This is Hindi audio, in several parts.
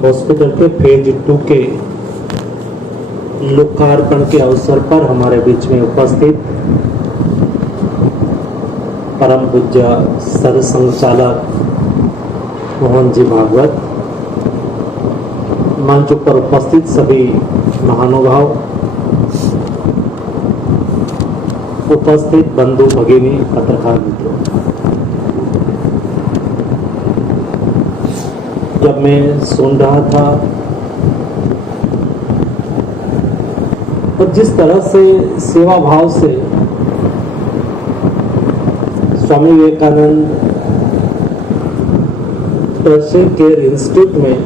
हॉस्पिटल के फेज 2 के लोकार्पण के अवसर पर हमारे बीच में उपस्थित परम पूज्य सरसंघचालक मोहन जी भागवत, मंच पर उपस्थित सभी महानुभाव, उपस्थित बंधु भगिनी, पत्रकार मित्रों, जब मैं सुन रहा था और जिस तरह से सेवा भाव से Swami Vivekananda tertiary care institute में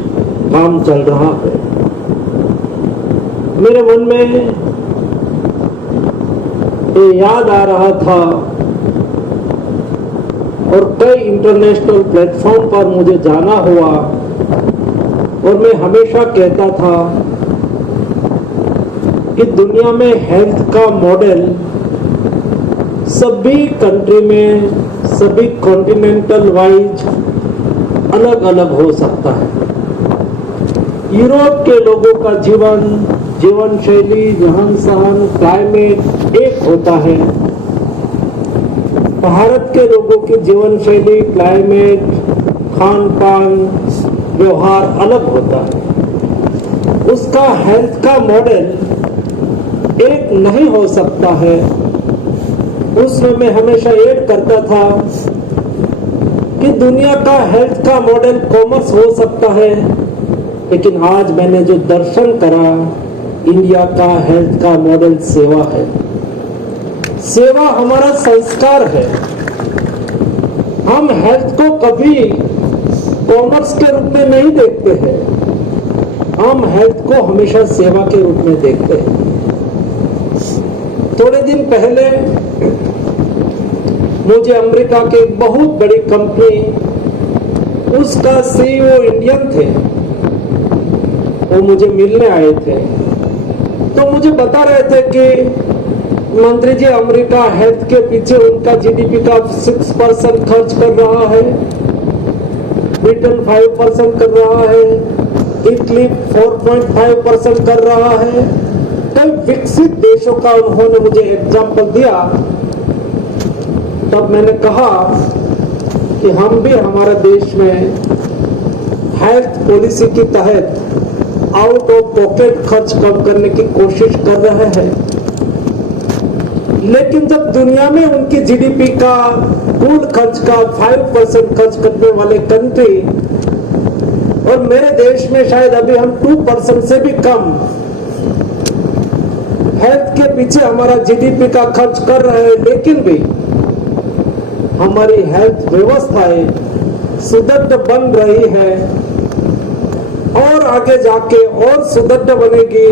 काम चल रहा है, मेरे मन में ये याद आ रहा था और कई इंटरनेशनल प्लेटफॉर्म पर मुझे जाना हुआ और मैं हमेशा कहता था कि दुनिया में हेल्थ का मॉडल सभी कंट्री में, सभी कॉन्टिनेंटल वाइज अलग अलग हो सकता है। यूरोप के लोगों का जीवन शैली, रहन सहन, क्लाइमेट एक होता है। भारत के लोगों की जीवन शैली, क्लाइमेट, खान पान, व्यवहार अलग होता है। उसका हेल्थ का मॉडल एक नहीं हो सकता है। उसमें मैं हमेशा ऐड करता था कि दुनिया का हेल्थ का मॉडल कॉमर्स हो सकता है, लेकिन आज मैंने जो दर्शन करा, इंडिया का हेल्थ का मॉडल सेवा है। सेवा हमारा संस्कार है। हम हेल्थ को कभी कॉमर्स के रूप में नहीं देखते हैं, हम हेल्थ को हमेशा सेवा के रूप में देखते हैं। थोड़े दिन पहले मुझे अमेरिका की एक बहुत बड़ी कंपनी, उसका सीईओ इंडियन थे, वो मुझे मिलने आए थे। तो मुझे बता रहे थे कि मंत्री जी, अमेरिका हेल्थ के पीछे उनका जीडीपी का 6% खर्च कर रहा है, ब्रिटेन 5% कर रहा है, इटली 4.5% कर रहा है। कई विकसित देशों का उन्होंने मुझे एग्जाम्पल दिया। तब मैंने कहा कि हम भी हमारे देश में हेल्थ पॉलिसी के तहत आउट ऑफ पॉकेट खर्च कम करने की कोशिश कर रहे हैं, लेकिन जब दुनिया में उनकी जीडीपी का कुल खर्च का 5% खर्च करने वाले कंट्री और मेरे देश में शायद अभी हम 2% से भी कम हेल्थ के पीछे हमारा जीडीपी का खर्च कर रहे हैं, लेकिन भी हमारी हेल्थ व्यवस्थाएं सुदृढ़ बन रही है और आगे जाके और सुदृढ़ बनेगी।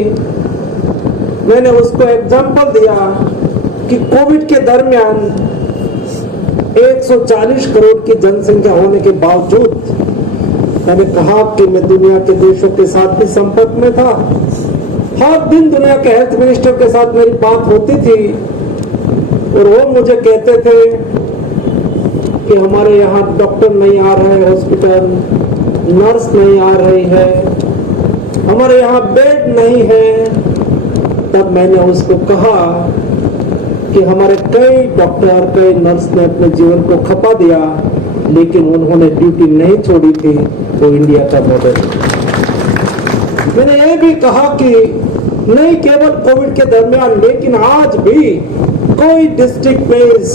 मैंने उसको एग्जाम्पल दिया कि कोविड के दरमियान 140 करोड़ की जनसंख्या होने के बावजूद मैंने कहा कि मैं दुनिया के देशों के साथ भी संपर्क में था। हर दिन दुनिया के हेल्थ मिनिस्टर के साथ मेरी बात होती थी और वो मुझे कहते थे कि हमारे यहाँ डॉक्टर नहीं आ रहे हॉस्पिटल, नर्स नहीं आ रही है, हमारे यहाँ बेड नहीं है। तब मैंने उसको कहा कि हमारे कई डॉक्टर, कई नर्स ने अपने जीवन को खपा दिया, लेकिन उन्होंने ड्यूटी नहीं छोड़ी थी। वो इंडिया का मॉडल। मैंने ये भी कहा कि नहीं केवल कोविड के दरमियान, लेकिन आज भी कोई डिस्ट्रिक्ट प्लेस,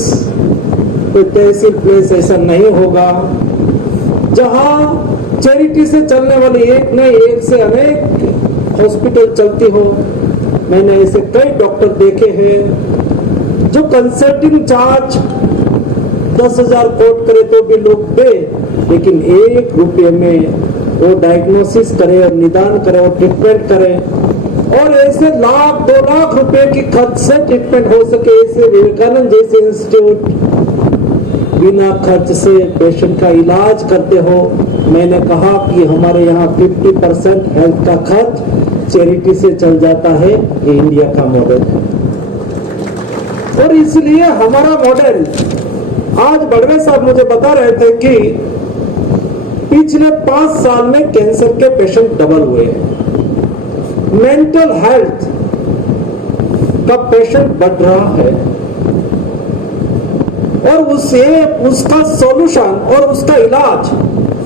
कोई तहसील प्लेस ऐसा नहीं होगा जहां चैरिटी से चलने वाली एक नहीं एक से अनेक हॉस्पिटल चलती हो। मैंने ऐसे कई डॉक्टर देखे हैं जो कंसल्टिंग चार्ज 10,000 कोट करे तो भी लोग दे, लेकिन 1 रुपये में वो डायग्नोसिस करे और निदान करे और ट्रीटमेंट करे, और ऐसे लाख 2 लाख रुपए की खर्च से ट्रीटमेंट हो सके। ऐसे विवेकानंद जैसे इंस्टीट्यूट बिना खर्च से पेशेंट का इलाज करते हो। मैंने कहा कि हमारे यहाँ 50% हेल्थ का खर्च चैरिटी से चल जाता है। ये इंडिया का मॉडल है और इसलिए हमारा मॉडल, आज बड़वे साहब मुझे बता रहे थे कि पिछले 5 साल में कैंसर के पेशेंट डबल हुए हैं। मेंटल हेल्थ का पेशेंट बढ़ रहा है और उसका सॉल्यूशन और उसका इलाज,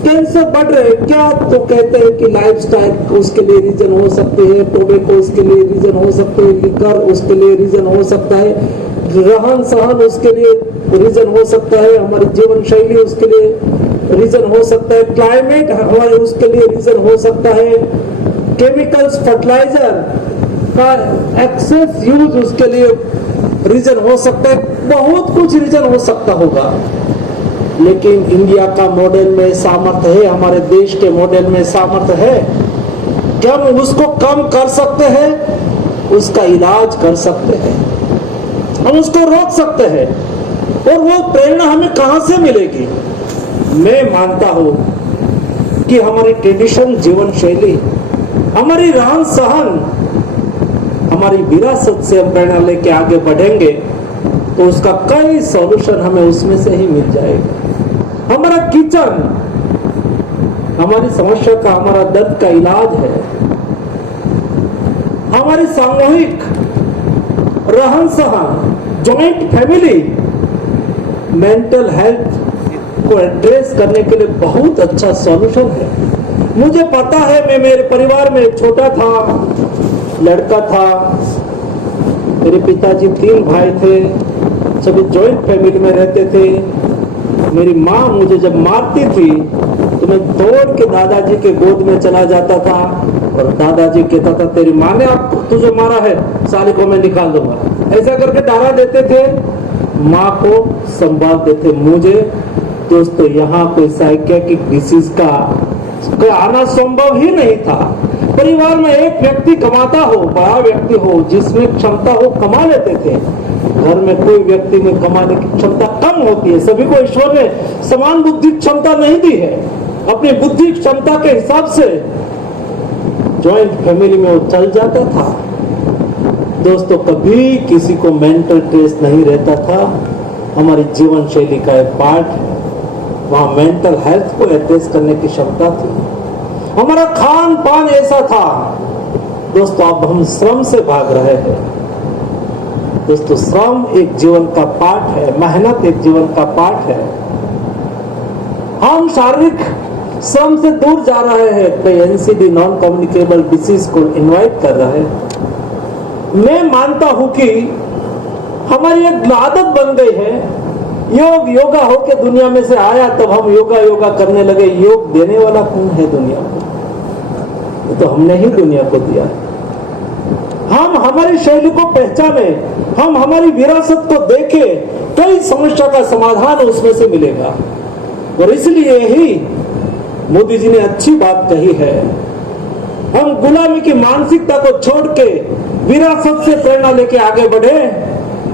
कैंसर बढ़ रहे क्या तो कहते हैं कि लाइफस्टाइल उसके लिए रीजन हो सकते हैं, टोबैको उसके लिए रीजन हो सकते हैं, लिकर उसके लिए रीजन हो सकता है, रहन सहन उसके लिए रीजन हो सकता है, हमारी जीवन शैली उसके लिए रीजन हो सकता है, क्लाइमेट हमारे उसके लिए रीजन हो सकता है, केमिकल्स फर्टिलाइजर का एक्सेस यूज उसके लिए रीजन हो सकता है, बहुत कुछ रीजन हो सकता होगा। लेकिन इंडिया का मॉडल में सामर्थ्य है, हमारे देश के मॉडल में सामर्थ्य है कि हम उसको कम कर सकते हैं, उसका इलाज कर सकते हैं, हम उसको रोक सकते हैं। और वो प्रेरणा हमें कहां से मिलेगी? मैं मानता हूं कि हमारी ट्रेडिशन, जीवन शैली, हमारी रहन सहन, हमारी विरासत से हम प्रेरणा लेके आगे बढ़ेंगे तो उसका कई सॉल्यूशन हमें उसमें से ही मिल जाएगा। हमारा किचन हमारी समस्या का, हमारा दर्द का इलाज है। हमारी सामूहिक रहन सहन, जॉइंट फैमिली मेंटल हेल्थ को एड्रेस करने के लिए बहुत अच्छा सॉल्यूशन है। मुझे पता है, मैं मेरे परिवार में छोटा था, लड़का था, मेरे पिताजी 3 भाई थे, सभी जॉइंट फैमिली में रहते थे। मेरी माँ मुझे जब मारती थी तो मैं दौड़ के दादाजी के गोद में चला जाता था और दादाजी कहता था तेरी माँ ने आप तुझे मारा है, साली को मैं निकाल दूंगा, ऐसा करके डरा देते थे, माँ को संभालते थे। मुझे दोस्तों यहाँ कोई साइकियाट्रिक डिसीज का आना संभव ही नहीं था। परिवार में एक व्यक्ति कमाता हो, बड़ा व्यक्ति हो, जिसमें क्षमता हो, कमा लेते थे। घर में कोई व्यक्ति में कमाने की क्षमता कम होती है। सभी को ईश्वर ने समान बुद्धि क्षमता नहीं दी है। अपनी बुद्धि क्षमता के हिसाब से जॉइंट फैमिली में वो चल जाता था। दोस्तों, कभी किसी को मेंटल स्ट्रेस नहीं रहता था। हमारी जीवन शैली का एक पार्ट है, वहां मेंटल हेल्थ को एड्रेस करने की क्षमता थी। हमारा खान पान ऐसा था। दोस्तों, अब हम श्रम से भाग रहे हैं। दोस्तों, श्रम एक जीवन का पार्ट है, मेहनत एक जीवन का पार्ट है। हम शारीरिक श्रम से दूर जा रहे हैं, कई एनसीडी नॉन कम्युनिकेबल डिसीज को इनवाइट कर रहे हैं। मैं मानता हूं कि हमारी एक आदत बन गई है। योगा होके दुनिया में से आया, तब हम योगा करने लगे। योग देने वाला कौन है दुनिया को? तो हमने ही दुनिया को दिया। हम हमारी शैली को पहचाने, हम हमारी विरासत को देखें, कई समस्या का समाधान उसमें से मिलेगा। और इसलिए ही मोदी जी ने अच्छी बात कही है, हम गुलामी की मानसिकता को छोड़ के विरासत से प्रेरणा लेके आगे बढ़े,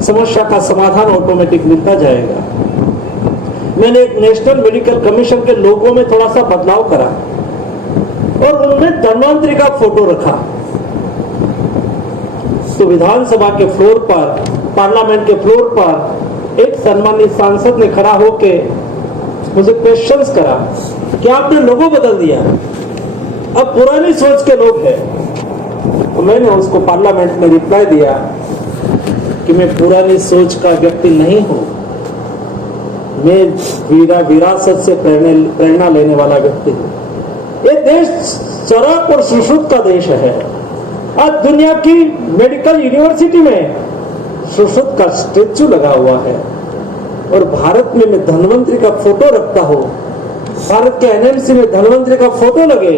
समस्या का समाधान ऑटोमेटिक मिलता जाएगा। मैंने एक नेशनल मेडिकल कमीशन के लोगों में थोड़ा सा बदलाव करा और उनमें धन्वंतरी का फोटो रखा। तो विधानसभा के फ्लोर पर, पार्लियामेंट के फ्लोर पर एक सम्मानित सांसद ने खड़ा होके मुझे क्वेश्चंस करा कि आपने लोगो बदल दिया, अब पुरानी सोच के लोग हैं। तो मैंने उसको पार्लियामेंट में रिप्लाई दिया कि मैं पुरानी सोच का व्यक्ति नहीं हूं, मैं विरासत से प्रेरणा लेने वाला व्यक्ति हूं। ये देश चरक और सुश्रुत का देश है। आज दुनिया की मेडिकल यूनिवर्सिटी में सुश्रुत का स्टेच्यू लगा हुआ है और भारत में मैं धन्वंतरी का फोटो रखता हूं। भारत के एनएमसी में धन्वंतरी का फोटो लगे,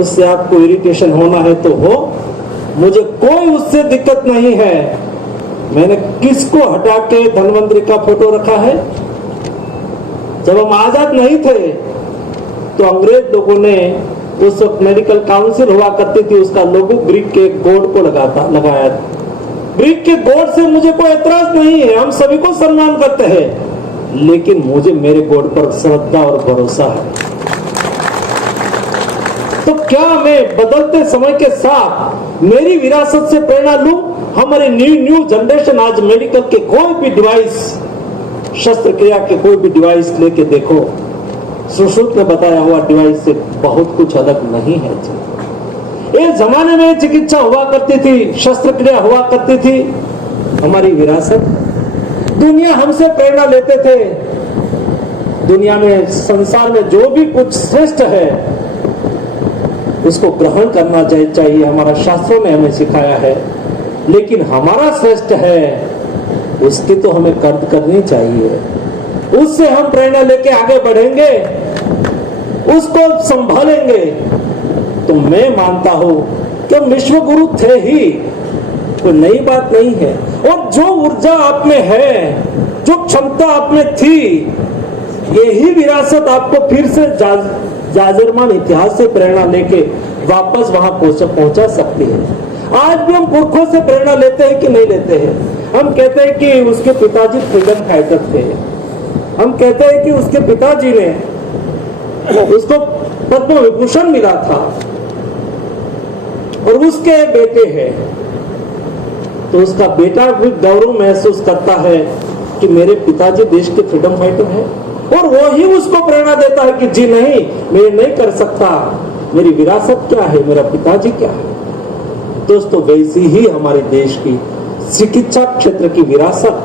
उससे आपको इरिटेशन होना है तो हो, मुझे कोई उससे दिक्कत नहीं है। मैंने किसको हटा के धन्वंतरी का फोटो रखा है? जब हम आजाद नहीं थे तो अंग्रेज लोगों ने, उस वक्त मेडिकल काउंसिल हुआ करती थी, उसका लोगो ग्रीक के गॉड को लगाया था। ग्रीक के गॉड से मुझे कोई एतराज नहीं है, हम सभी को सम्मान करते हैं, लेकिन मुझे मेरे गॉड पर श्रद्धा और भरोसा है। तो क्या मैं बदलते समय के साथ मेरी विरासत से प्रेरणा लूं? हमारे न्यू जनरेशन आज मेडिकल के कोई भी डिवाइस, शस्त्रक्रिया के कोई भी डिवाइस लेके देखो, सुश्रुत ने बताया हुआ डिवाइस से बहुत कुछ अलग नहीं है जी। एक जमाने में चिकित्सा हुआ करती थी, शस्त्रक्रिया हुआ करती थी, हमारी विरासत। दुनिया हमसे प्रेरणा लेते थे। दुनिया में, संसार में जो भी कुछ श्रेष्ठ है उसको ग्रहण करना चाहिए, हमारा शास्त्रों ने हमें सिखाया है। लेकिन हमारा श्रेष्ठ है उसकी तो हमें कद्र करनी चाहिए, उससे हम प्रेरणा लेके आगे बढ़ेंगे, उसको संभालेंगे। तो मैं मानता हूं कि विश्व गुरु थे ही, कोई नई बात नहीं है। और जो ऊर्जा आप में है, जो क्षमता आप में थी, यही विरासत आपको फिर से जाजरमान इतिहास से प्रेरणा लेके वापस वहां पहुंचा सकती है। आज भी हम पुरखों से प्रेरणा लेते हैं कि नहीं लेते हैं? हम कहते हैं कि उसके पिताजी फ्रीडम फाइटर थे, हम कहते हैं कि उसके पिताजी ने, उसको पद्म विभूषण मिला था और उसके बेटे हैं, तो उसका बेटा भी गौरव महसूस करता है कि मेरे पिताजी देश के फ्रीडम फाइटर हैं, और वो ही उसको प्रेरणा देता है कि जी नहीं, मैं नहीं कर सकता, मेरी विरासत क्या है, मेरा पिताजी क्या है। दोस्तों, वैसी ही हमारे देश की चिकित्सा क्षेत्र की विरासत,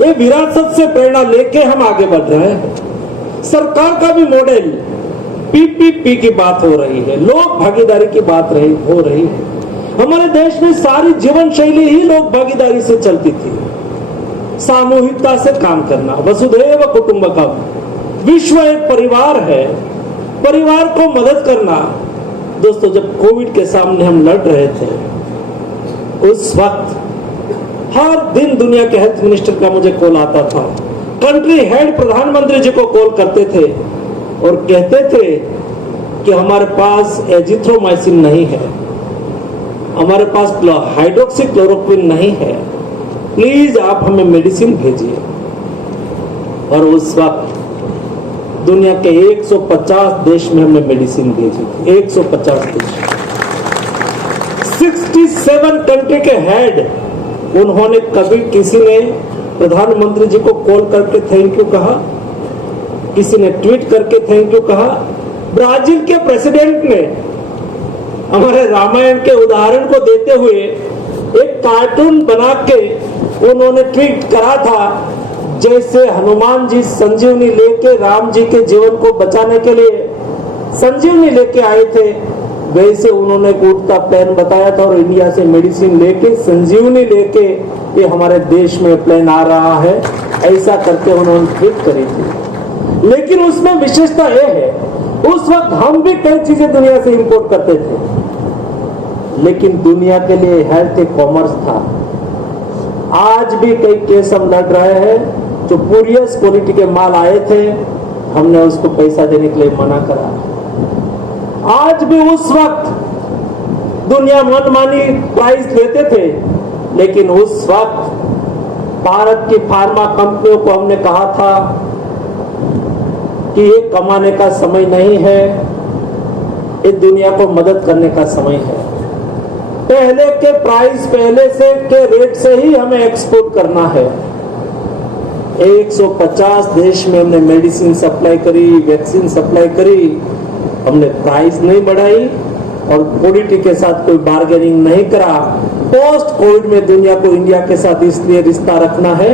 ये विरासत से प्रेरणा लेके हम आगे बढ़ रहे हैं। सरकार का भी मॉडल पीपीपी की बात हो रही है, लोक भागीदारी की बात हो रही है। हमारे देश में सारी जीवन शैली ही लोक भागीदारी से चलती थी, सामूहिकता से काम करना, वसुधैव कुटुंबकम, विश्व एक परिवार है, परिवार को मदद करना। दोस्तों, जब कोविड के सामने हम लड़ रहे थे, उस वक्त हर दिन दुनिया के हेल्थ मिनिस्टर का मुझे कॉल आता था, कंट्री हेड प्रधानमंत्री जी को कॉल करते थे और कहते थे कि हमारे पास एजिथ्रोमाइसिन नहीं है, हमारे पास हाइड्रोक्सी क्लोरोक्विन नहीं है, प्लीज आप हमें मेडिसिन भेजिए। और उस वक्त दुनिया के 150 देश में हमने मेडिसिन भेजी थी, 150 देश, 67 कंट्री के हेड। उन्होंने कभी किसी ने प्रधानमंत्री जी को कॉल करके थैंक यू कहा, किसी ने ट्वीट करके थैंक यू कहा। ब्राजील के प्रेसिडेंट ने हमारे रामायण के उदाहरण को देते हुए एक कार्टून बना के उन्होंने ट्वीट करा था, जैसे हनुमान जी संजीवनी लेके राम जी के जीवन को बचाने के लिए संजीवनी लेके आए थे, वैसे उन्होंने कोर्ट का प्लान बताया था और इंडिया से मेडिसिन लेके, संजीवनी लेके ये हमारे देश में प्लान आ रहा है, ऐसा करके उन्होंने ट्वीट करी थी। लेकिन उसमें विशेषता यह है, उस वक्त हम भी कई चीजें दुनिया से इंपोर्ट करते थे, लेकिन दुनिया के लिए हेल्थ एक कॉमर्स था। आज भी कई केस हम लड़ रहे हैं, जो पुरियस क्वालिटी के माल आए थे, हमने उसको पैसा देने के लिए मना करा। आज भी उस वक्त दुनिया मनमानी प्राइस लेते थे, लेकिन उस वक्त भारत की फार्मा कंपनियों को हमने कहा था कि ये कमाने का समय नहीं है, ये दुनिया को मदद करने का समय है। पहले के प्राइस, पहले से के रेट से ही हमें एक्सपोर्ट करना है। 150 देश में हमने मेडिसिन सप्लाई करी, वैक्सीन सप्लाई करी, हमने प्राइस नहीं बढ़ाई और क्वालिटी के साथ कोई बार्गेनिंग नहीं करा। पोस्ट कोविड में दुनिया को इंडिया के साथ इसलिए रिश्ता रखना है,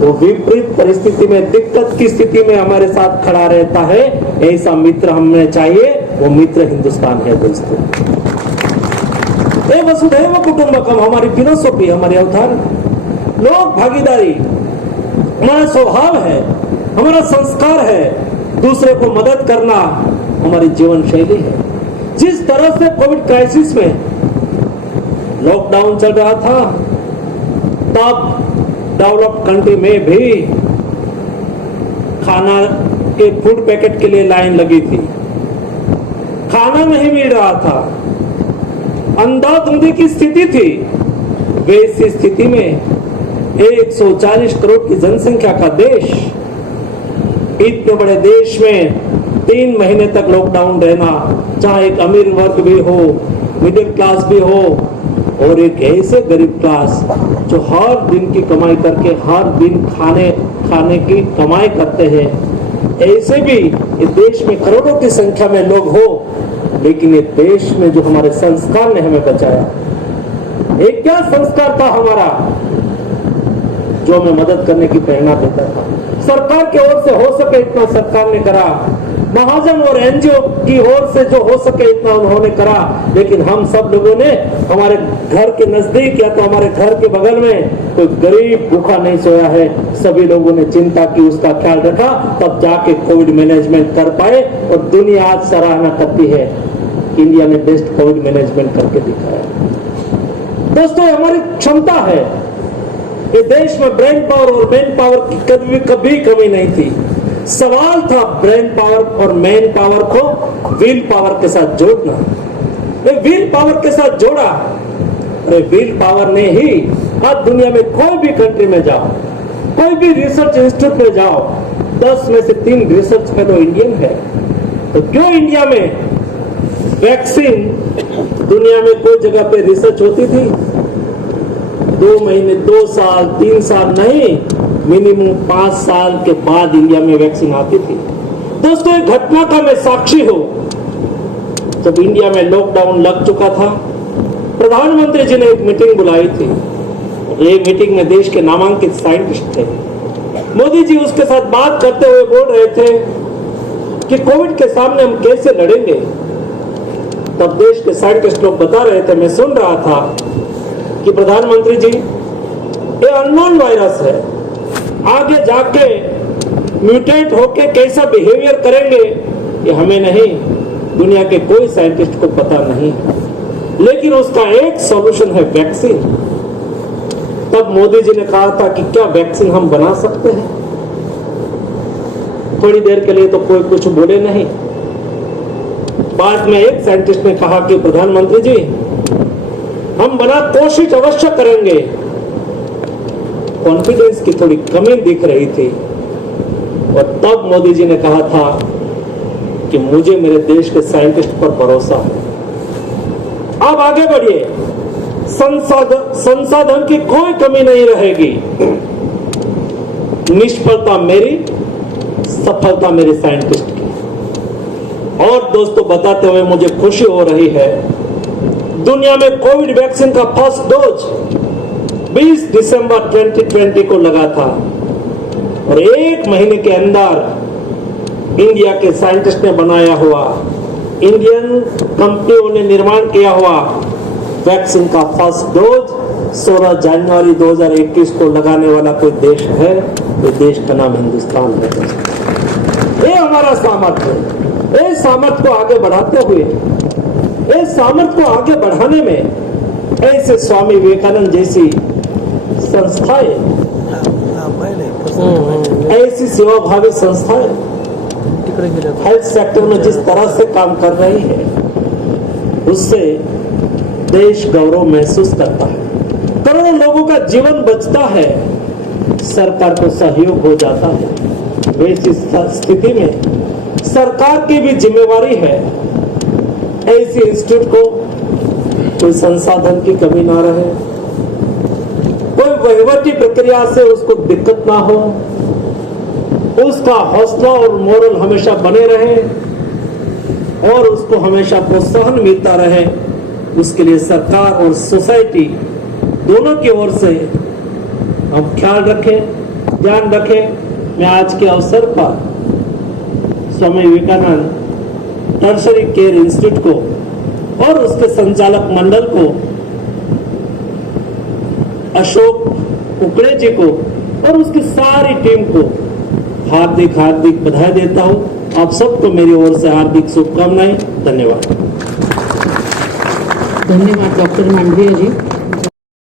वो विपरीत परिस्थिति में, दिक्कत की स्थिति में हमारे साथ खड़ा रहता है, ऐसा मित्र हमें चाहिए, वो मित्र हिंदुस्तान है। दोस्तों, ये वसुधैव कुटुंबकम हमारी फिलोसॉफी, हमारी अवधारणा, लोक भागीदारी हमारा स्वभाव है, हमारा संस्कार है, दूसरे को मदद करना हमारी जीवन शैली है। जिस तरह से कोविड क्राइसिस में लॉकडाउन चल रहा था, तब डेवलप्ड कंट्री में भी खाना के फूड पैकेट के लिए लाइन लगी थी, खाना नहीं मिल रहा था, अंधाधुंधी की स्थिति थी। वैसी स्थिति में 140 करोड़ की जनसंख्या का देश, इतने बड़े देश में 3 महीने तक लॉकडाउन रहना, चाहे एक अमीर वर्ग भी हो, मिडिल क्लास भी हो, और एक ऐसे गरीब क्लास जो हर दिन की कमाई करके हर दिन खाने की कमाई करते हैं, ऐसे भी इस देश में करोड़ों की संख्या में लोग हो, लेकिन ये देश में जो हमारे संस्कार ने हमें बचाया, एक क्या संस्कार था हमारा जो हमें मदद करने की प्रेरणा देता था। सरकार की ओर से हो सके इतना सरकार ने करा, महाजन और एनजीओ की ओर से जो हो सके इतना उन्होंने करा, लेकिन हम सब लोगों ने हमारे घर के नजदीक या तो हमारे घर के बगल में कोई गरीब भूखा नहीं सोया है। सभी लोगों ने चिंता की, उसका ख्याल रखा, तब जाके कोविड मैनेजमेंट कर पाए। और दुनिया आज सराहना करती है कि इंडिया ने बेस्ट कोविड मैनेजमेंट करके दिखाया। दोस्तों, हमारी क्षमता है, ये देश में ब्रेन पावर और मैन पावर की कभी कमी नहीं थी। सवाल था ब्रेन पावर और मैन पावर को व्हील पावर के साथ जोड़ना। व्हील पावर के साथ जोड़ा, अरे व्हील पावर ने ही आज दुनिया में कोई भी कंट्री में जाओ, कोई भी रिसर्च इंस्टीट्यूट में जाओ, 10 में से 3 रिसर्च फेलो इंडियन है। तो क्यों इंडिया में वैक्सीन, दुनिया में कोई जगह पे रिसर्च होती थी 2 महीने, 2 साल, 3 साल नहीं, मिनिमम 5 साल के बाद इंडिया में वैक्सीन आती थी। दोस्तों, एक घटना का मैं साक्षी हूं। जब इंडिया में लॉकडाउन लग चुका था, प्रधानमंत्री जी ने एक मीटिंग बुलाई थी। ये मीटिंग में देश के नामांकित साइंटिस्ट थे। मोदी जी उसके साथ बात करते हुए बोल रहे थे कि कोविड के सामने हम कैसे लड़ेंगे। तब देश के साइंटिस्ट लोग बता रहे थे, मैं सुन रहा था कि प्रधानमंत्री जी, ये अननोन वायरस है, आगे जाके म्यूटेट होके कैसा बिहेवियर करेंगे ये हमें नहीं, दुनिया के कोई साइंटिस्ट को पता नहीं, लेकिन उसका एक सॉल्यूशन है वैक्सीन। तब मोदी जी ने कहा था कि क्या वैक्सीन हम बना सकते हैं। थोड़ी देर के लिए तो कोई कुछ बोले नहीं। बाद में एक साइंटिस्ट ने कहा कि प्रधानमंत्री जी, हम बना कोशिश अवश्य करेंगे। कॉन्फिडेंस की थोड़ी कमी दिख रही थी। और तब मोदी जी ने कहा था कि मुझे मेरे देश के साइंटिस्ट पर भरोसा है। अब आगे बढ़िए, संसाधन की कोई कमी नहीं रहेगी। निष्फलता मेरी, सफलता मेरे साइंटिस्ट की। और दोस्तों, बताते हुए मुझे खुशी हो रही है, दुनिया में कोविड वैक्सीन का फर्स्ट डोज 20 दिसंबर 2020 को लगा था और 1 महीने के अंदर इंडिया के साइंटिस्ट ने बनाया हुआ, इंडियन कंपनियों ने निर्माण किया हुआ वैक्सीन का फर्स्ट डोज 16 जनवरी 2021 को लगाने वाला कोई देश है, तो देश का नाम हिंदुस्तान है। ये हमारा सामर्थ्य है। इस सामर्थ्य को आगे बढ़ाते हुए, इस सामर्थ्य को आगे बढ़ाने में ऐसे स्वामी विवेकानंद जैसी संस्थाएं, ऐसी सेवाभावी संस्थाएं हेल्थ सेक्टर में जिस तरह से काम कर रही है, उससे देश गौरव महसूस करता है। करोड़ों लोगों का जीवन बचता है, सरकार को सहयोग हो जाता है। वैसी स्थिति में सरकार की भी जिम्मेवारी है, ऐसे इंस्टीट्यूट को कोई संसाधन की कमी ना रहे, कोई वहीवटी प्रक्रिया से उसको दिक्कत ना हो, उसका हौसला और मोरल हमेशा बने रहे और उसको हमेशा प्रोत्साहन मिलता रहे। उसके लिए सरकार और सोसाइटी दोनों की ओर से हम ख्याल रखें, ध्यान रखें। मैं आज के अवसर पर Swami Vivekananda tertiary care institute को और उसके संचालक मंडल को, अशोक कुकड़े जी को और उसकी सारी टीम को हार्दिक हार्दिक बधाई देता हूं। आप सबको मेरी ओर से हार्दिक शुभकामनाएं। धन्यवाद। धन्यवाद डॉक्टर मांडविया जी।